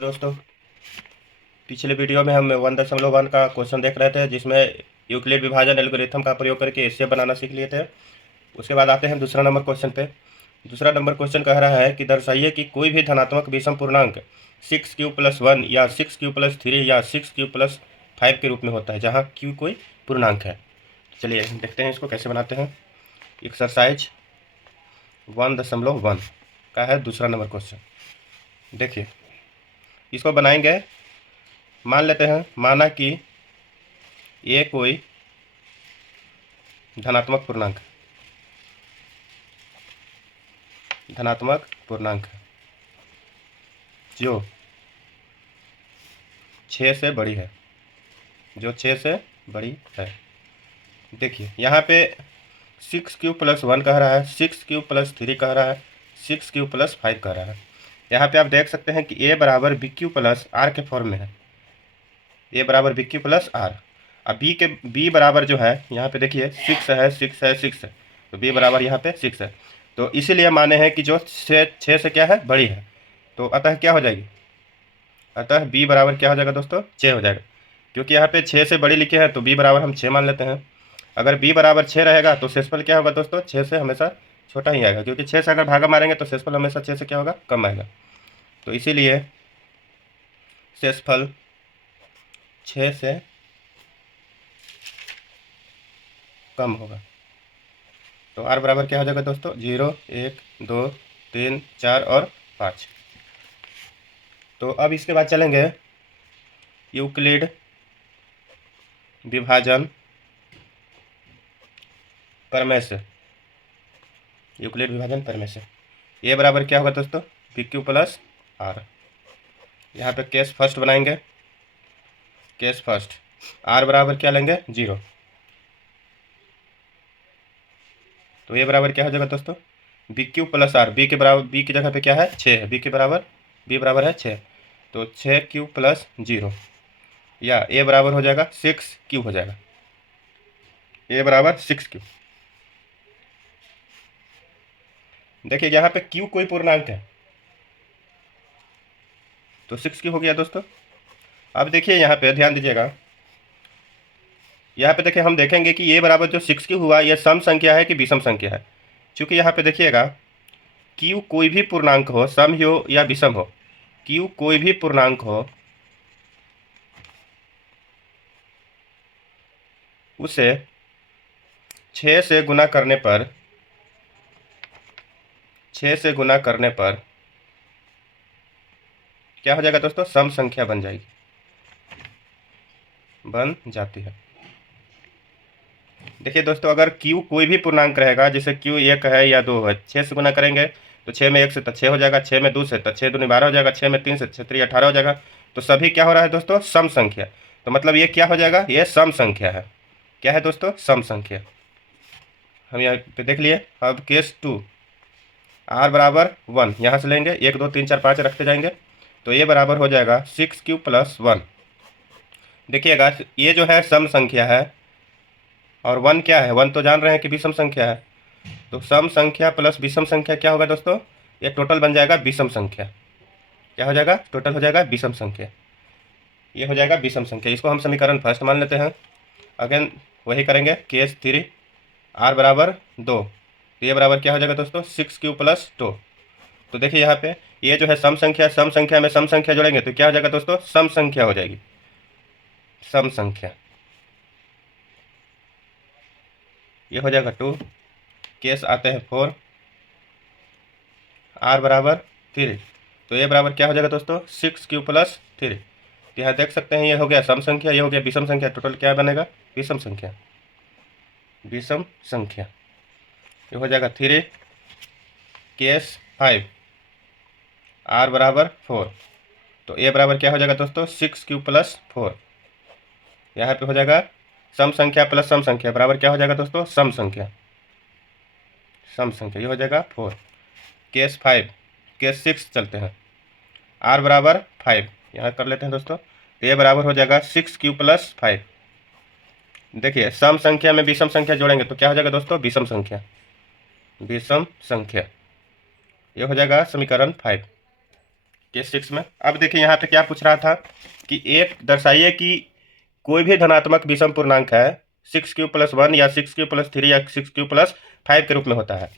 दोस्तों, पिछले वीडियो में हम 1.1 का क्वेश्चन देख रहे थे जिसमें यूक्लिड विभाजन एल्गोरिथम का प्रयोग करके एचसीएफ बनाना सीख लिए थे। उसके बाद आते हैं दूसरा नंबर क्वेश्चन पे। दूसरा नंबर क्वेश्चन कह रहा है कि दर्शाइए कि कोई भी धनात्मक विषम पूर्णांक 6q+1 या 6q+3 या 6q+5 के रूप में होता है जहाँ q कोई पूर्णांक है। चलिए देखते हैं इसको कैसे बनाते हैं। एक्सरसाइज 1.1 का है दूसरा नंबर क्वेश्चन। देखिए इसको बनाएंगे। मान लेते हैं, माना कि ये कोई धनात्मक पूर्णांक है जो 6 से बड़ी है, देखिए यहाँ पे 6q+1 कह रहा है, 6q+3 कह रहा है, 6q+5 कह रहा है। यहाँ पे आप देख सकते हैं कि a बराबर bq+r के फॉर्म में है। a बराबर bq+r। अब b बराबर जो है यहाँ पे देखिए 6 है, 6 है, 6 है, तो b बराबर यहाँ पे 6 है। तो इसीलिए माने हैं कि जो 6 से क्या है, बड़ी है। तो अतः क्या हो जाएगी, अतः b बराबर क्या हो जाएगा दोस्तों, 6 हो जाएगा। क्योंकि यहाँ पे 6 से बड़ी लिखे हैं तो b बराबर हम 6 मान लेते हैं। अगर b बराबर 6 रहेगा तो शेषफल क्या होगा दोस्तों, 6 से हमेशा छोटा ही आएगा, क्योंकि 6 से अगर भागा मारेंगे तो शेषफल हमेशा 6 से क्या होगा, कम आएगा। तो इसीलिए शेषफल 6 से कम होगा। तो r बराबर क्या हो जाएगा दोस्तों, 0, 1, 2, 3, 4 और 5। तो अब इसके बाद चलेंगे यूक्लिड विभाजन प्रमेय से। ए बराबर क्या होगा दोस्तों, bq+r। यहाँ पे केस फर्स्ट बनाएंगे, केस फर्स्ट r बराबर क्या लेंगे, 0। तो ये बराबर क्या हो जाएगा दोस्तों, bq+r। b के बराबर, b की जगह पे क्या है, 6 है, b बराबर है 6। तो 6q+0 या a बराबर हो जाएगा 6q हो जाएगा, a बराबर 6q। देखिए यहाँ पे q कोई पूर्णांक है तो 6q हो गया दोस्तों। अब देखिए यहाँ पे ध्यान दीजिएगा, यहाँ पे देखिए हम देखेंगे कि ये बराबर जो 6q हुआ यह सम संख्या है कि विषम संख्या है। क्योंकि यहाँ पे देखिएगा q कोई भी पूर्णांक हो, सम हो या विषम हो, q कोई भी पूर्णांक हो उसे 6 से गुना करने पर क्या हो जाएगा दोस्तों, सम संख्या बन जाती है। देखिए दोस्तों, अगर q कोई भी पूर्णांक रहेगा, जैसे q 1 है या 2 है, 6 से गुना करेंगे तो 6 में 1 से तो 6 हो जाएगा, 6 में 2 से तो 6 दूनी 12 हो जाएगा, 6 में 3 से 6 3 18 हो जाएगा। तो सभी क्या हो रहा है दोस्तों, सम संख्या। तो मतलब ये क्या हो जाएगा, ये सम संख्या है। क्या है दोस्तों, सम संख्या। हम यहाँ पे देख लिए। अब केस 2, r बराबर 1, यहाँ से लेंगे 1 2 3 4 5 रखते जाएंगे। तो ये बराबर हो जाएगा 6q+1। देखिएगा ये जो है सम संख्या है और 1 क्या है, 1 तो जान रहे हैं कि विषम संख्या है। तो सम संख्या प्लस विषम संख्या क्या होगा दोस्तों, ये टोटल बन जाएगा विषम संख्या। क्या हो जाएगा, टोटल हो जाएगा विषम संख्या। ये हो जाएगा विषम संख्या। इसको हम समीकरण फर्स्ट मान लेते हैं। अगेन वही करेंगे, केस 3, r बराबर 2। तो ये बराबर क्या हो जाएगा दोस्तों, 6q+2। तो देखिए यहाँ पे ये जो है सम संख्या में सम संख्या जोड़ेंगे तो क्या हो जाएगा दोस्तों, सम संख्या हो जाएगी, सम संख्या। ये हो जाएगा 2। केस आते हैं 4, r बराबर 3। तो ये बराबर क्या हो जाएगा दोस्तों, 6q+3। तो यहाँ देख सकते हैं ये हो गया सम संख्या, ये हो गया विषम संख्या। टोटल क्या बनेगा, विषम संख्या। ये हो जाएगा 3। केस 5, r बराबर 4। तो ए बराबर क्या हो जाएगा दोस्तों, 6q+4। यहाँ पे हो जाएगा सम संख्या प्लस सम संख्या बराबर क्या हो जाएगा दोस्तों, सम संख्या। ये हो जाएगा 4। केस 5, केस 6 चलते हैं। r बराबर 5 यहाँ कर लेते हैं दोस्तों। तो ये बराबर हो जाएगा 6q+5। देखिए सम संख्या में विषम संख्या जोड़ेंगे तो क्या हो जाएगा दोस्तों, विषम संख्या। ये हो जाएगा समीकरण 5। केस 6 में। अब देखिए यहाँ पे क्या पूछ रहा था कि एक दर्शाइए कि कोई भी धनात्मक विषम पूर्णांक है 6q+1 या 6q+3 या 6q+5 के रूप में होता है।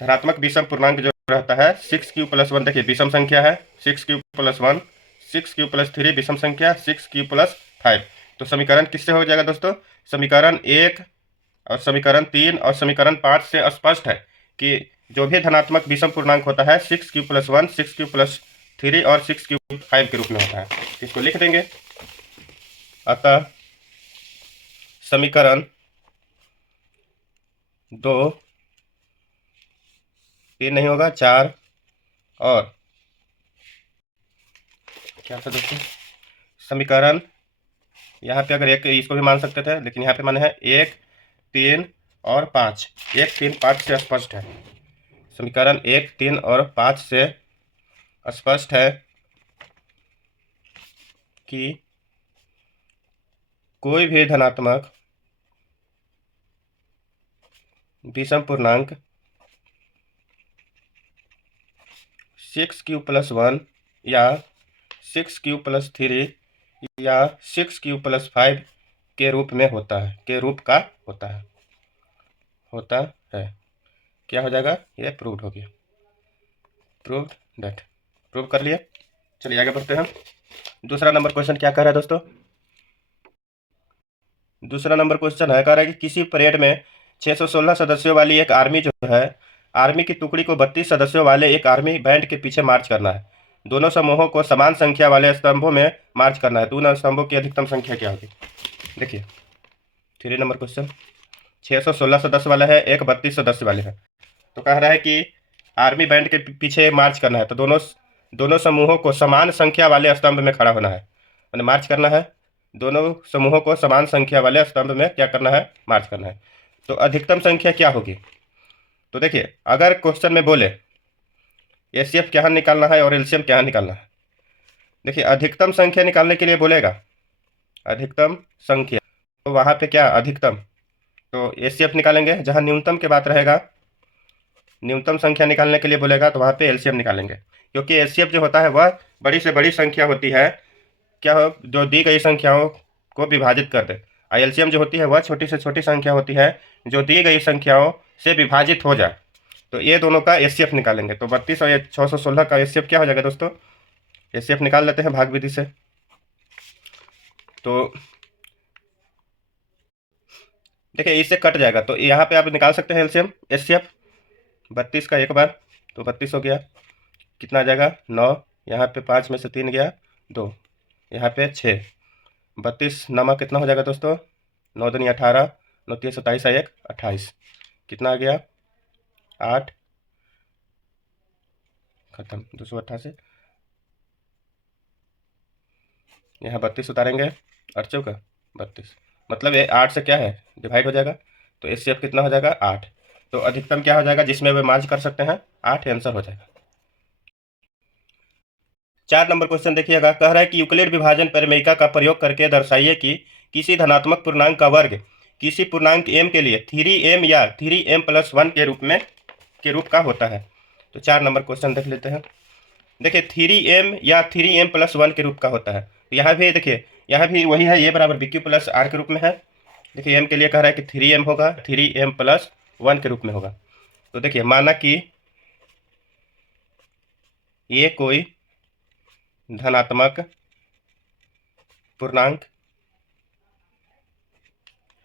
धनात्मक विषम पूर्णांक जो रहता है 6q+1, देखिए विषम संख्या है 6q+1, 6q+3 विषम संख्या 6q+5। तो समीकरण किससे हो जाएगा दोस्तों? समीकरण 1 और समीकरण 3 और समीकरण 5 से स्पष्ट है कि जो भी धनात्मक विषम पूर्णांक होता है 6q+1, 6q+3 और 6q5 के रूप में होता है। इसको लिख देंगे। अतः समीकरण 2, 3 नहीं होगा, 4 और क्या था दोस्तों, समीकरण यहाँ पे अगर एक इसको भी मान सकते थे, लेकिन यहाँ पे माने है 1, 3 और 5। 1, 3, 5 से स्पष्ट है। समीकरण 1, 3 और 5 से स्पष्ट है कि कोई भी धनात्मक विषम पूर्णांक 6q+1 या 6q+3 या 6q+5 के रूप में होता है, के रूप का होता है। क्या हो जाएगा? ये प्रूव्ड हो गया। प्रूव्ड दैट, प्रूव कर लिए। चलिए आगे बढ़ते हैं। दूसरा नंबर क्वेश्चन क्या कह रहा है दोस्तों? दूसरा नंबर क्वेश्चन है, कह रहा है कि किसी परेड में 616 सदस्यों वाली एक आर्मी जो है, आर्मी की टुकड़ी को 32 सदस्यों वाले एक आर्मी बैंड के पीछे मार्च करना है। दोनों समूहों को समान संख्या वाले स्तंभों में मार्च करना है। दोनों स्तंभों की अधिकतम संख्या क्या होगी? देखिए 3 नंबर क्वेश्चन, 616 सदस्य वाला है, एक 32 सदस्य वाले है। तो कह रहा है कि आर्मी बैंड के पीछे मार्च करना है, तो दोनों दोनों समूहों को समान संख्या वाले स्तंभ में खड़ा होना है, मैंने मार्च करना है। दोनों समूहों को समान संख्या वाले स्तंभ में क्या करना है? मार्च करना है। तो अधिकतम संख्या क्या होगी? तो देखिए अगर क्वेश्चन में बोले एचसीएफ क्या निकालना है और एलसीएम क्या निकालना है, देखिए अधिकतम संख्या निकालने के लिए बोलेगा अधिकतम संख्या, तो वहाँ पे क्या अधिकतम, तो एचसीएफ निकालेंगे। जहाँ न्यूनतम की बात रहेगा, न्यूनतम संख्या निकालने के लिए बोलेगा, तो वहाँ पे एलसीएम निकालेंगे। क्योंकि एचसीएफ जो होता है वह बड़ी से बड़ी संख्या होती है, क्या हो, जो दी गई संख्याओं को विभाजित कर दे। और एलसीएम जो होती है वह छोटी से छोटी संख्या होती है जो दी गई संख्याओं से विभाजित हो जाए। तो ये दोनों का एचसीएफ निकालेंगे। तो 32 और 616 का एचसीएफ क्या हो जाएगा दोस्तों? एचसीएफ निकाल लेते हैं भाग विधि से। तो देखिए इससे कट जाएगा, तो यहाँ पे आप निकाल सकते हैं एलसीएम एचसीएफ। 32 का एक बार, तो 32 हो गया। कितना आ जाएगा? 9, यहाँ पे 5 में से 3 गया, 2, यहाँ पे 6। 32 नमा कितना हो जाएगा दोस्तों? 9 दूनी 18, 9 3 27, 1 28। कितना आ गया? 8, खत्म, 288। यहाँ 32 उतारेंगे, 8 चौका 32, मतलब ये 8 से क्या है डिवाइड हो जाएगा। तो एचसीएफ कितना हो जाएगा? 8। तो अधिकतम क्या हो जाएगा जिसमें वे मार्च कर सकते हैं? 8 आंसर हो जाएगा। 4 नंबर क्वेश्चन देखिएगा, कह रहा है कि यूक्लिड विभाजन परिमेयिका का प्रयोग करके दर्शाइए कि किसी धनात्मक पूर्णांक का वर्ग किसी पूर्णांक m के लिए 3m या 3m+1 के रूप का होता है। तो 4 नंबर क्वेश्चन देख लेते हैं। देखिए 3m या 3m+1 के रूप का होता है। तो यहाँ भी देखिए, यहाँ भी वही है, a बराबर bq+r के रूप में है। देखिए m के लिए कह रहा है कि 3m होगा, 3m+1 के रूप में होगा। तो देखिए माना कि ये कोई धनात्मक पूर्णांक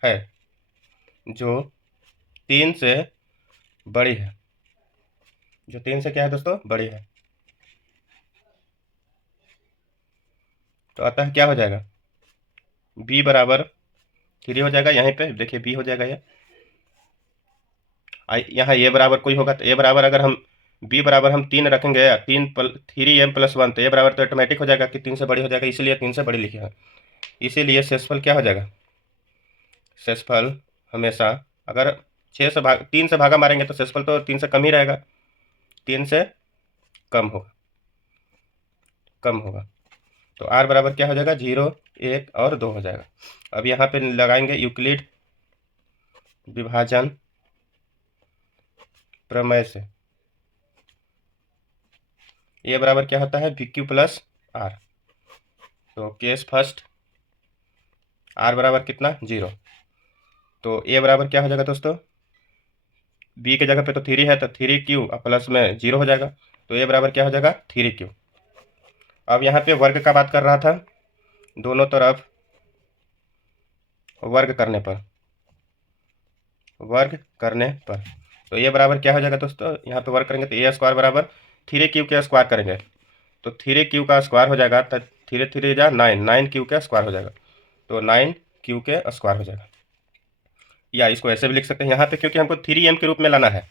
है जो 3 से बड़ी है, जो 3 से क्या है दोस्तों? बड़ी है। तो अतः क्या हो जाएगा? b बराबर 3 हो जाएगा। यहीं पे देखिए b हो जाएगा ये। यहाँ a बराबर कोई होगा, तो a बराबर अगर हम b बराबर हम 3 रखेंगे, 3m+1, तो a बराबर तो ऑटोमेटिक हो जाएगा कि 3 से बड़ी हो जाएगा, इसीलिए 3 से बड़ी लिखी है। इसीलिए शेषफल क्या हो जाएगा? शेषफल हमेशा अगर 3 से भागा मारेंगे तो शेषफल तो 3 से कम ही रहेगा, 3 से कम होगा, कम होगा। तो r बराबर क्या हो जाएगा? 0, 1 और 2 हो जाएगा। अब यहाँ पे लगाएंगे यूक्लिड विभाजन प्रमेय से। ए बराबर क्या होता है, बी क्यू प्लस आर। तो केस फर्स्ट, आर बराबर कितना, 0। तो ए बराबर क्या हो जाएगा दोस्तों, बी के जगह पे तो 3 है, तो 3 क्यू प्लस में 0 हो जाएगा। तो ए बराबर क्या हो जाएगा, 3 क्यू। अब यहाँ पे वर्ग का बात कर रहा था, दोनों तरफ वर्ग करने पर, वर्ग करने पर तो ये बराबर क्या हो जाएगा दोस्तों, यहाँ पे वर्ग करेंगे तो ए स्क्वायर बराबर 3 क्यू के स्क्वायर करेंगे तो 3 क्यू का स्क्वायर हो जाएगा, तो 3 जा 9, 9 क्यू के स्क्वायर हो जाएगा, तो 9 क्यू के स्क्वायर हो जाएगा। या इसको ऐसे भी लिख सकते हैं यहाँ पे, क्योंकि हमको 3m के रूप में लाना है,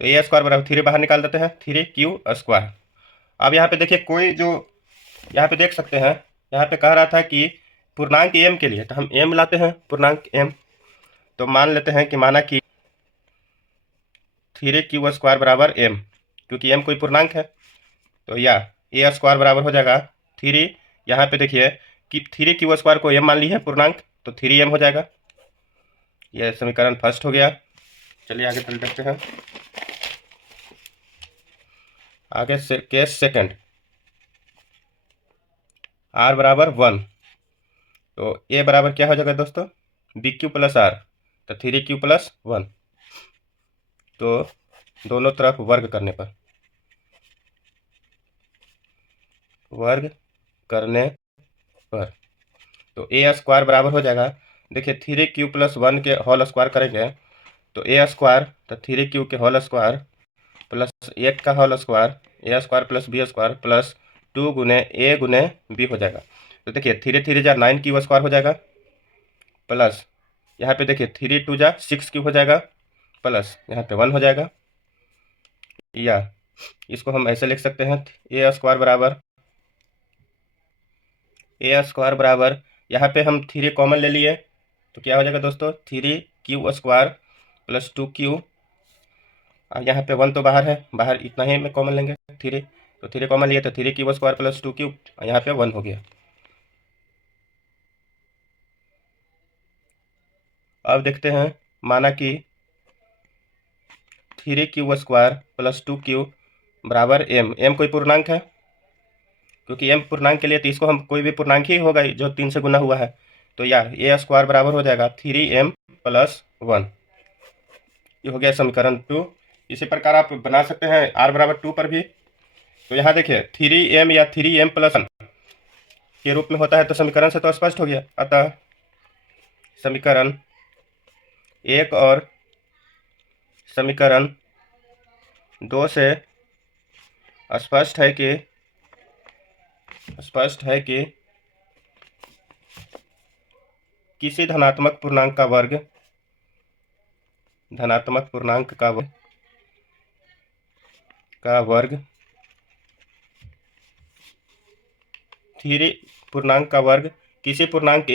तो ए स्क्वायर बराबर 3 बाहर निकाल देते हैं, 3 क्यू स्क्वायर। अब यहाँ पे देखिए, कोई जो यहाँ पे देख सकते हैं, यहाँ पे कह रहा था कि पूर्णांक एम के लिए, तो हम एम लाते हैं, पूर्णांक एम। तो मान लेते हैं कि माना कि 3 क्यू स्क्वायर बराबर एम, क्योंकि एम कोई पूर्णांक है, तो या ए स्क्वायर बराबर हो जाएगा 3, यहाँ पे देखिए कि 3 क्यू स्क्वायर को एम मान ली है पूर्णांक, तो 3m हो जाएगा। यह समीकरण फर्स्ट हो गया। चलिए आगे चल देखते हैं। आगे से केस सेकंड, आर बराबर 1, तो ए बराबर क्या हो जाएगा दोस्तों, बी क्यू प्लस आर, तो 3 क्यू प्लस 1। तो दोनों तरफ वर्ग करने पर, वर्ग करने पर तो ए स्क्वायर बराबर हो जाएगा, देखिए 3 क्यू प्लस 1 के होल स्क्वायर करेंगे तो ए स्क्वायर, तो 3 क्यू के होल स्क्वायर प्लस 1 का whole square, A square plus B square plus 2 गुने ए गुने बी हो जाएगा। तो देखिए 3 जा 9 क्यू स्क्वायर हो जाएगा, प्लस यहाँ पे देखिए 3 जा 6 क्यू हो जाएगा, प्लस यहाँ पे 1 हो जाएगा। या इसको हम ऐसे लिख सकते हैं, ए स्क्वायर बराबर यहाँ पे हम 3 कॉमन ले लिए, तो क्या हो जाएगा दोस्तों, 3 क्यू स्क्वायर प्लस 2 क्यू। अब यहाँ पे 1 तो बाहर है, बाहर इतना ही में कॉमन लेंगे 3, तो 3 कॉमन लिए तो 3 क्यू स्क्वायर प्लस 2 क्यू, यहाँ पे 1 हो गया। अब देखते हैं, माना कि 3 क्यू स्क्वायर प्लस 2 क्यू बराबर एम, एम कोई पूर्णांक है, क्योंकि एम पूर्णांक के लिए तो इसको हम कोई भी पूर्णांक ही होगा जो 3 से गुना हुआ है, तो या ए स्क्वायर बराबर हो जाएगा 3m प्लस 1। ये हो गया समीकरण 2। इसी प्रकार आप बना सकते हैं आर बराबर 2 पर भी। तो यहाँ देखिए 3m या 3m प्लस 1 के रूप में होता है, तो समीकरण से तो स्पष्ट हो गया। अतः समीकरण 1 और समीकरण 2 से स्पष्ट है कि किसी धनात्मक पूर्णांक का वर्ग, धनात्मक पूर्णांक का वर्ग 3 पूर्णांक का वर्ग किसी पूर्णांक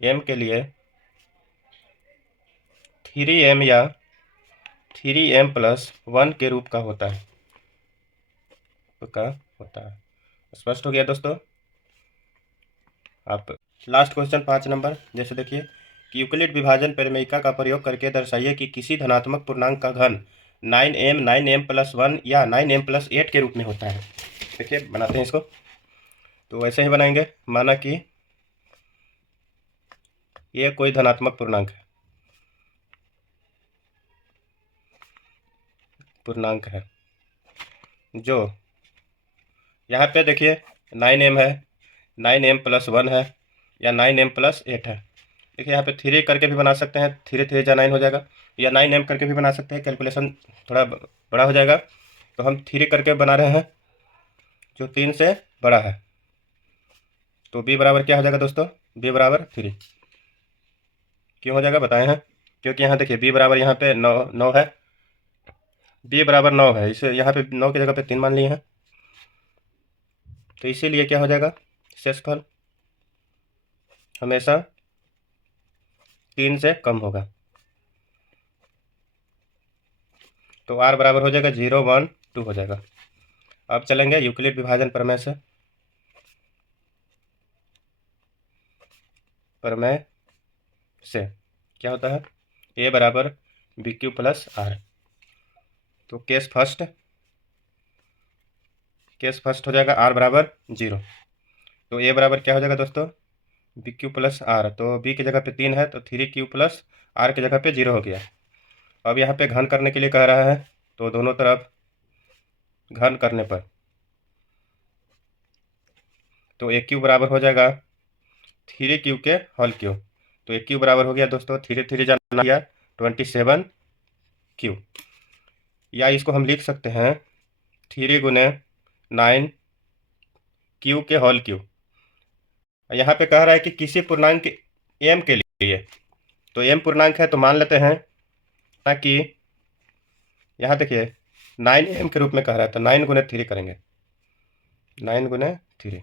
m के लिए 3m या 3m प्लस 1 के रूप का होता है, स्पष्ट हो गया दोस्तों। आप लास्ट क्वेश्चन 5 नंबर, जैसे देखिए कि यूक्लिड विभाजन प्रमेयिका का प्रयोग करके दर्शाइए कि किसी धनात्मक पूर्णांक का घन 9m प्लस 1 या 9m प्लस 8 के रूप में होता है। देखिए बनाते हैं इसको, तो वैसे ही बनाएंगे। माना कि ये कोई धनात्मक पूर्णांक है जो यहाँ पे देखिए 9m है, 9m प्लस 1 है या 9m प्लस 8 है। देखिए यहाँ पे 3 करके भी बना सकते हैं, 3 जा 9 हो जाएगा, या 9m करके भी बना सकते हैं, कैलकुलेशन थोड़ा बड़ा हो जाएगा। तो हम 3 करके बना रहे हैं जो 3 से बड़ा है, तो b बराबर क्या हो जाएगा दोस्तों, b बराबर 3। क्यों हो जाएगा बताए हैं, क्योंकि यहाँ देखिए b बराबर यहाँ पे 9 है, b बराबर 9 है, इसे यहाँ पे 9 की जगह पे 3 मान लिए हैं, तो इसीलिए क्या हो जाएगा, शेषफल हमेशा 3 से कम होगा। तो r बराबर हो जाएगा 0, 1, 2 हो जाएगा। अब चलेंगे यूक्लिड विभाजन प्रमेय से क्या होता है, a बराबर बी क्यू प्लस आर। तो केस फर्स्ट हो जाएगा r बराबर 0। तो a बराबर क्या हो जाएगा दोस्तों, बी क्यू प्लस आर। तो b की जगह पे 3 है तो 3q प्लस r की जगह पे 0 हो गया। अब यहाँ पे घन करने के लिए कह रहा है, तो दोनों तरफ घन करने पर तो ए क्यू बराबर हो जाएगा 3q के होल क्यूब। तो ए क्यू बराबर हो गया दोस्तों, 3 जाना गया 27q। या इसको हम लिख सकते हैं 3 गुने 9q के होल क्यूब। यहाँ पे कह रहा है कि किसी पूर्णांक m के लिए, तो m पूर्णांक है तो मान लेते हैं कि यहाँ देखिए 9m के रूप में कह रहा है, तो 9 गुने 3 करेंगे, 9 गुने 3,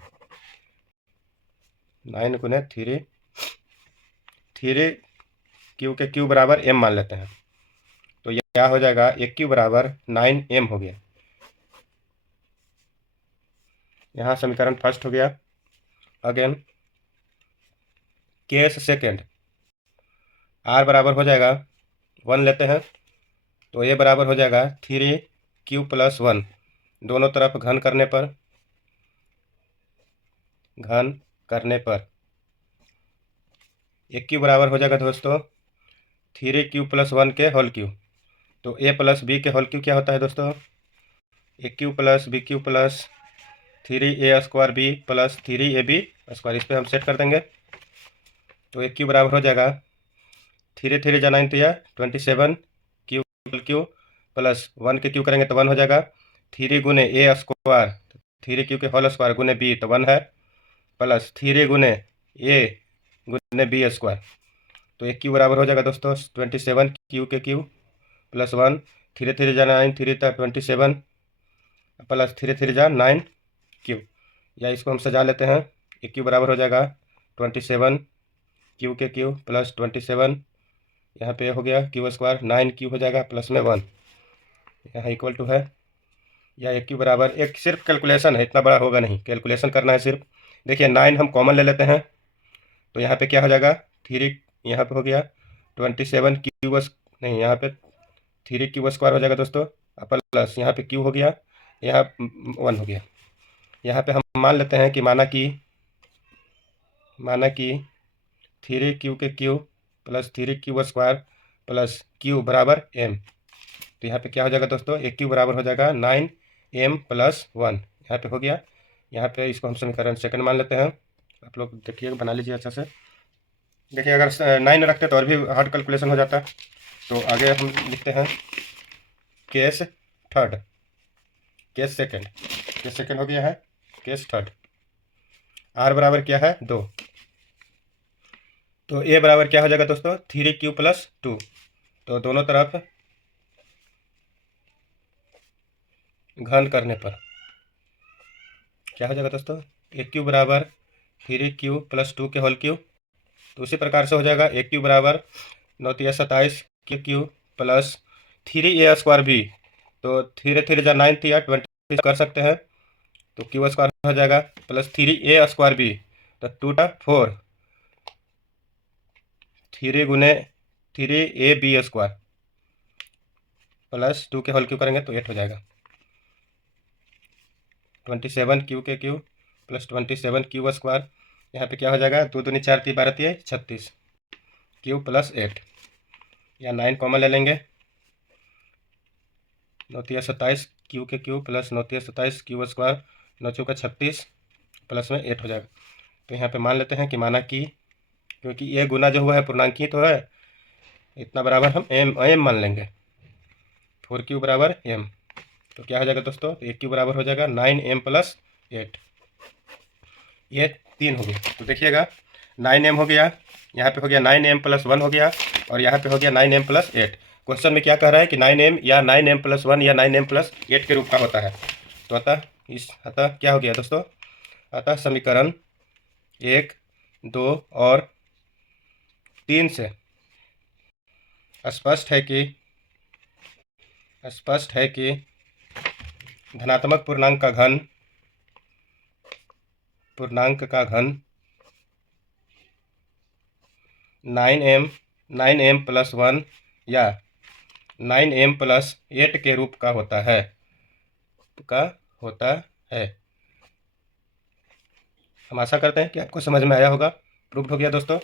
9 गुने 3, 3q के क्यू बराबर m मान लेते हैं। तो यह क्या हो जाएगा, एक क्यू बराबर 9m हो गया। यहाँ समीकरण फर्स्ट हो गया। अगेन केस सेकेंड, r बराबर हो जाएगा 1 लेते हैं, तो a बराबर हो जाएगा 3q प्लस 1। दोनों तरफ घन करने पर एक क्यू बराबर हो जाएगा दोस्तों 3q प्लस 1 के होल क्यू। तो a प्लस b के होल क्यू क्या होता है दोस्तों, A cube plus B cube plus 3a² b plus 3ab²। इस पर हम सेट कर देंगे। तो ए क्यू बराबर हो जाएगा 3 जा 9 या 27q क्यू प्लस 1 के क्यू करेंगे तो 1 हो जाएगा। 3 गुने a², 3q के होल स्क्वायर गुने b तो 1 है, प्लस 3 गुने a गुने b²। तो एक क्यू बराबर हो जाएगा दोस्तों 27q के क्यू प्लस 1, 3 जा 9, 3 था 27 प्लस 3 जा 9q। या इसको हम सजा लेते हैं, एक क्यू बराबर हो जाएगा 27q के क्यू प्लस 27, यहाँ पे हो गया q², 9q हो जाएगा प्लस में 1, यहाँ इक्वल टू है। या एक क्यू बराबर, एक सिर्फ कैलकुलेशन है, इतना बड़ा होगा नहीं, कैलकुलेशन करना है सिर्फ। देखिए 9 हम कॉमन ले लेते हैं, तो यहाँ पे क्या हो जाएगा 3, यहाँ पे हो गया 27q नहीं, यहाँ पे 3q² हो जाएगा दोस्तों, प्लस यहाँ पे q हो गया, यहाँ 1 हो गया। यहाँ पे हम मान लेते हैं कि माना कि 3q के Q plus 3q² plus q बराबर m। तो यहाँ पे क्या हो जाएगा दोस्तों, एक क्यू बराबर हो जाएगा 9m प्लस 1, यहाँ पे हो गया। यहाँ पे इसको हम समीकरण सेकंड मान लेते हैं। आप लोग देखिए, बना लीजिए अच्छा से। देखिए अगर 9 रखते तो और भी हार्ड कैलकुलेशन हो जाता। तो आगे हम लिखते हैं केस थर्ड, केस सेकंड हो गया है, केस थर्ड। r बराबर क्या है 2, तो a बराबर क्या हो जाएगा दोस्तों 3q प्लस 2। तो दोनों तरफ घन करने पर क्या हो जाएगा दोस्तों, ए क्यू बराबर 3q प्लस 2 के होल क्यू। तो उसी प्रकार से हो जाएगा ए क्यू बराबर 9 × 27 क्यू प्लस 3a² भी। तो 3 जा 9 या 20 कर सकते हैं, तो q² हो जाएगा प्लस 3a² भी, तो 2 टा 4, 3 गुने 3ab² प्लस 2 के होल क्यू करेंगे तो 8 हो जाएगा। 27q के क्यू प्लस 27q², यहाँ पे क्या हो जाएगा 2 दूनी 4 3 12 3 36 क्यू प्लस 8, या 9 कॉमन ले लेंगे, 9 × 27 क्यू के क्यू प्लस 9 × 27 q², 9 × 36 प्लस में 8 हो जाएगा। तो यहाँ पे मान लेते हैं कि माना कि, क्योंकि ये गुना जो हुआ है पूर्णांकी तो है, इतना बराबर हम m मान लेंगे, 4q बराबर m। तो क्या हो जाएगा दोस्तों, तो एक क्यू बराबर हो जाएगा 9m प्लस 8, ये 3 हो गया। तो देखिएगा 9m हो गया, यहाँ पे हो गया 9m प्लस 1 हो गया, और यहाँ पे हो गया 9m प्लस 8। क्वेश्चन में क्या कह रहा है कि 9m या 9m प्लस 1 या 9m प्लस 8 के रूप का होता है। तो अतः क्या हो गया दोस्तों, अतः समीकरण 1, 2 और 3 से स्पष्ट है कि धनात्मक पूर्णांक का घन 9m प्लस 1 या 9m प्लस 8 के रूप का होता है का होता है। हम आशा करते हैं कि आपको समझ में आया होगा, प्रूफ हो गया दोस्तों।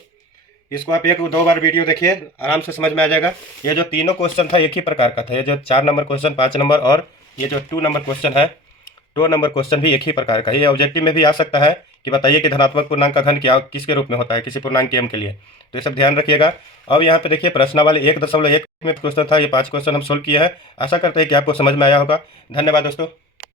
इसको आप 1-2 बार वीडियो देखिए, आराम से समझ में आ जाएगा। ये जो तीनों क्वेश्चन था एक ही प्रकार का था, ये जो 4 नंबर क्वेश्चन, 5 नंबर और ये जो 2 नंबर क्वेश्चन है, 2 नंबर क्वेश्चन भी एक ही प्रकार का। ये ऑब्जेक्टिव में भी आ सकता है कि बताइए कि धनात्मक पूर्णांक का घन क्या किसके रूप में होता है किसी पूर्णांक के m के लिए। तो ये सब ध्यान रखिएगा। अब यहाँ पे देखिए प्रश्नावली 1.1 में क्वेश्चन था, ये 5 क्वेश्चन हम सोल्व किए हैं। आशा करते हैं कि आपको समझ में आया होगा। धन्यवाद दोस्तों।